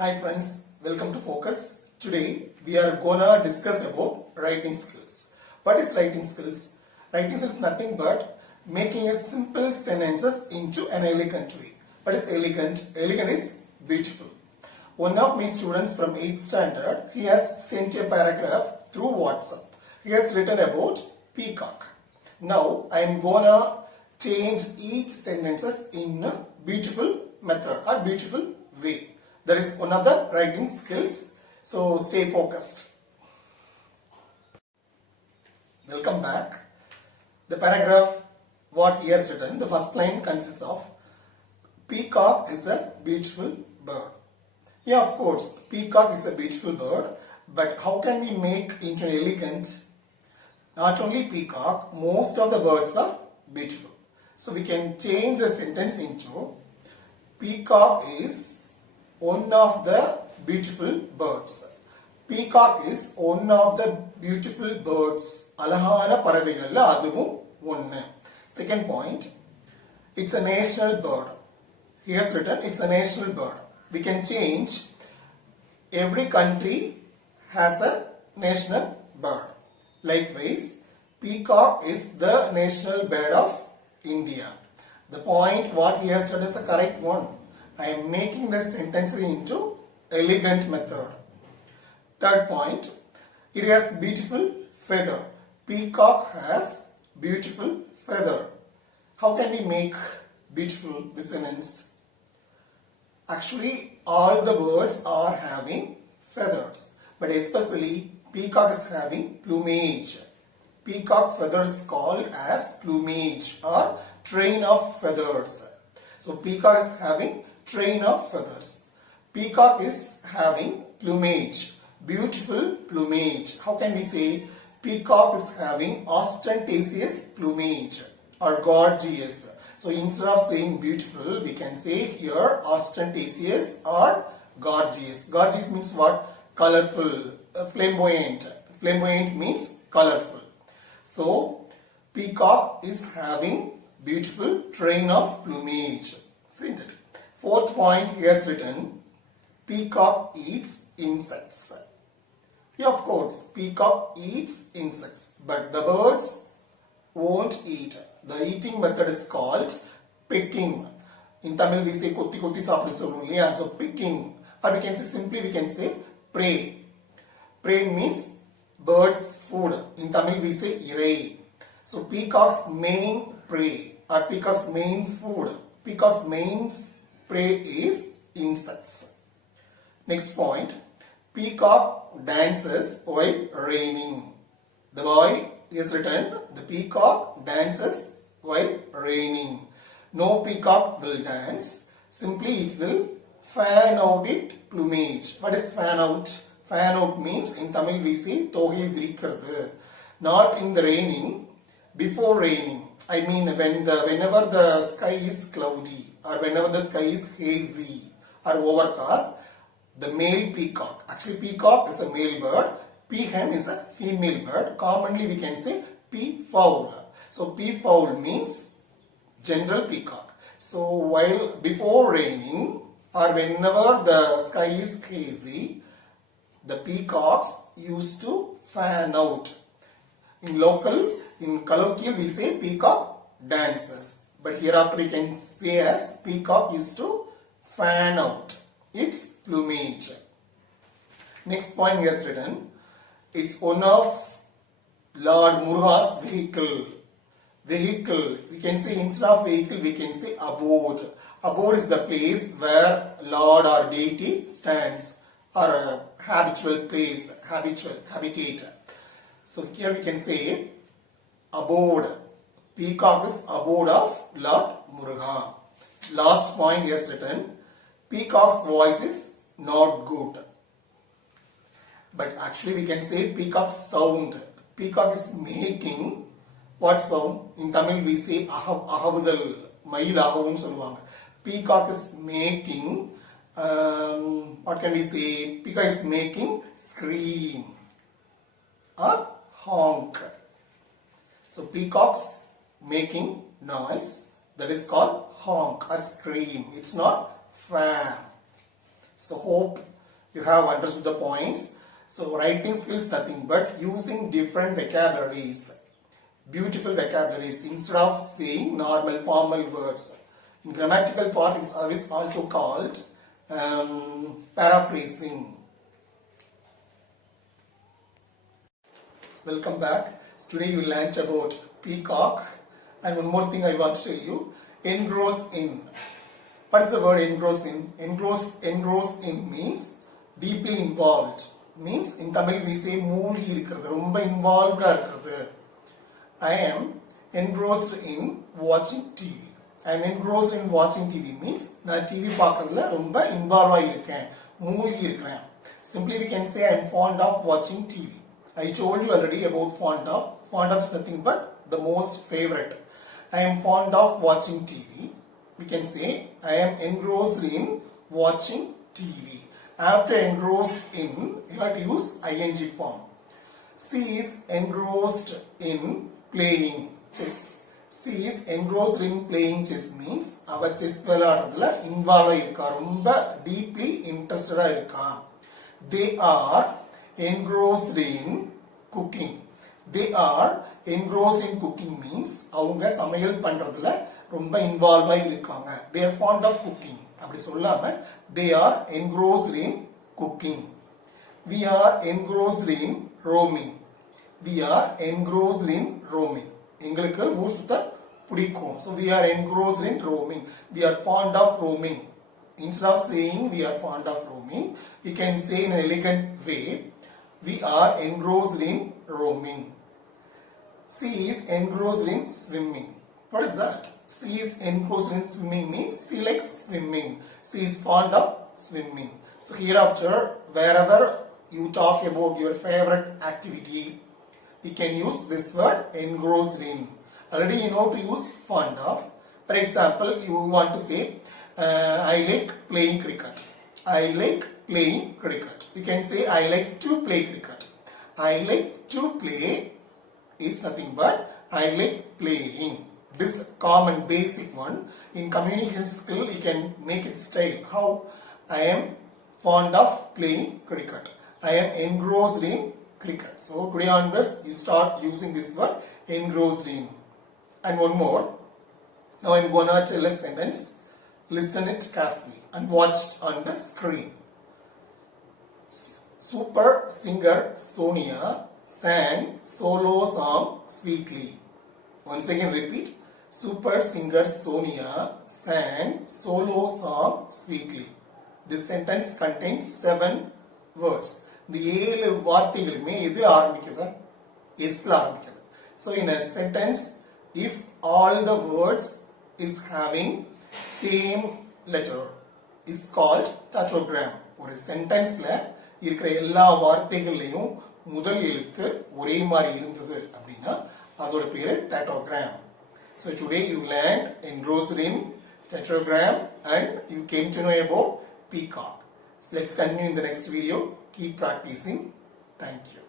Hi friends, welcome to Focus. Today we are gonna discuss about writing skills. What is writing skills? Writing skills is nothing but making a simple sentences into an elegant way. What is elegant? Elegant is beautiful. One of my students from 8th standard, he has sent a paragraph through WhatsApp. He has written about peacock. Now I am gonna change each sentences in a beautiful method or beautiful way. That is one of the writing skills. So stay focused. Welcome back. The paragraph what he has written, the first line consists of peacock is a beautiful bird. Yeah, of course, peacock is a beautiful bird, but how can we make into an elegant? Not only peacock, most of the birds are beautiful. So we can change the sentence into peacock is one of the beautiful birds. Peacock is one of the beautiful birds. அழகான பறவைகள்ல அதுவும் ஒன்று. Second point, it's a national bird. He has written it's a national bird. We can change every country has a national bird. Likewise, peacock is the national bird of India. The point what he has written is the correct one. I am making the sentence into elegant method. Third point, it has beautiful feather. Peacock has beautiful feather. How can we make beautiful this sentence? Actually, all the birds are having feathers, but especially peacock is having plumage. Peacock feathers called as plumage or train of feathers. So peacock is having train of feathers. Peacock is having plumage, beautiful plumage. How can we say peacock is having ostentatious plumage or gorgeous? So instead of saying beautiful, we can say here ostentatious or gorgeous. Gorgeous means what? Colorful, flamboyant. Flamboyant means colorful. So peacock is having beautiful train of plumage. Isn't it? Fourth point, he has written peacock eats insects. Yeah, of course, peacock eats insects, but the birds won't eat. The eating method is called picking. In Tamil we say kotti kotti saapdu solluvom illaya, so picking. Or we can say simply we can say prey. Prey means bird's food. In Tamil we say irai. So peacock's main prey or peacock's main food. Peacock's main prey is insects. Next point, peacock dances while raining. The boy is written, the peacock dances while raining. No peacock will dance. Simply it will fan out its plumage. What is fan out? Fan out means in Tamil we say togai virikkirathu. Not in the raining, before raining. I mean whenever the sky is cloudy or whenever the sky is hazy or overcast, the male peacock, actually peacock is a male bird, peahen is a female bird, commonly we can say peafowl. So peafowl means general peacock. So while before raining or whenever the sky is hazy, the peacocks used to fan out. In colloquial we say peacock dances. But hereafter we can say as peacock used to fan out its plumage. Next point he has written, it's one of Lord Muruga's vehicle. Vehicle, we can say instead of vehicle we can say abode. Abode is the place where Lord or deity stands or a habitual place, habitate. So here we can say abode. Peacock is abode of Lord Muruga. Last point he has written, peacock's voice is not good. But actually we can say peacock's sound. Peacock is making what sound? In Tamil we say ahavudal, mayil ahavum solluvaanga. Peacock is making, what can we say? Peacock is making scream or honk. So peacock's making noise, that is called honk or scream. It's not fan. So hope you have understood the points. So writing skills nothing but using different vocabularies, beautiful vocabularies instead of saying normal formal words. In grammatical part it's always also called paraphrasing. Welcome back. Today you learnt about peacock, and one more thing I want to tell you, engross in. What is the word engross in? Engross in means deeply involved. Means in Tamil we say மூழ்கி இருக்கிறது, ரொம்ப involved இருக்கிறது. I am engrossed in watching TV. I am engrossed in watching TV means நான் TV பார்க்கறதுல ரொம்ப involved ஆயிருக்கேன், மூழ்கி இருக்கிறேன். Simply we can say I am fond of watching TV. I told you already about fond of. Fond of is nothing but the most favorite. I am fond of watching TV. We can say I am engrossed in watching TV. After engrossed in, you have to use ing form. She is engrossed in playing chess. She is engrossed in playing chess means ava chess விளையாடுறதுல involved இருக்கா, ரொம்ப deeply interested இருக்கா. They are engrossed in cooking. They are engrossed in cooking means அவங்க சமையல் பண்றதுல ரொம்ப involve இருக்காங்க. They are fond of cooking. அப்படி சொல்லாம they are engrossed in cooking. We are engrossed in roaming. We are engrossed in roaming. எங்களுக்கு ஊர் சுத்த பிடிக்கும். So we are engrossed in roaming. We are fond of roaming. Instead of saying we are fond of roaming, you can say in an elegant way, we are engrossed in roaming. She is engrossed in swimming. What is that? She is engrossed in swimming means she likes swimming. She is fond of swimming. So hereafter, wherever you talk about your favorite activity, you can use this word engrossed in. Already you know to use fond of. For example, you want to say, I like playing cricket. I like playing cricket. You can say I like to play cricket. I like to play is nothing but I like playing. This common basic one. In communication skill you can make it style. How? I am fond of playing cricket. I am engrossed in cricket. So today onwards you start using this word engrossed in. And one more. Now I am going to tell a sentence. Listen it carefully and watch it on the screen. Super singer Sonia sang solo song sweetly. Once again repeat. Super singer Sonia sang solo song sweetly. This sentence contains 7 words. The 7 வார்த்தைகளுமே எது ஆரம்பிக்குது? Sல ஆரம்பிக்குது. So in a sentence, if all the words is having same letter, is called tetragram. ஒரு சென்டென்ஸ்ல இருக்கிற எல்லா வார்த்தைகள்லயும் முதல் எழுத்து ஒரே மாதிரி இருந்தது அப்படின்னா அதோட பேரு tetragram. So today you learned engrossed in, tetragram, and you came to know about peacock. So let's continue in the next video. Keep practicing. Thank you.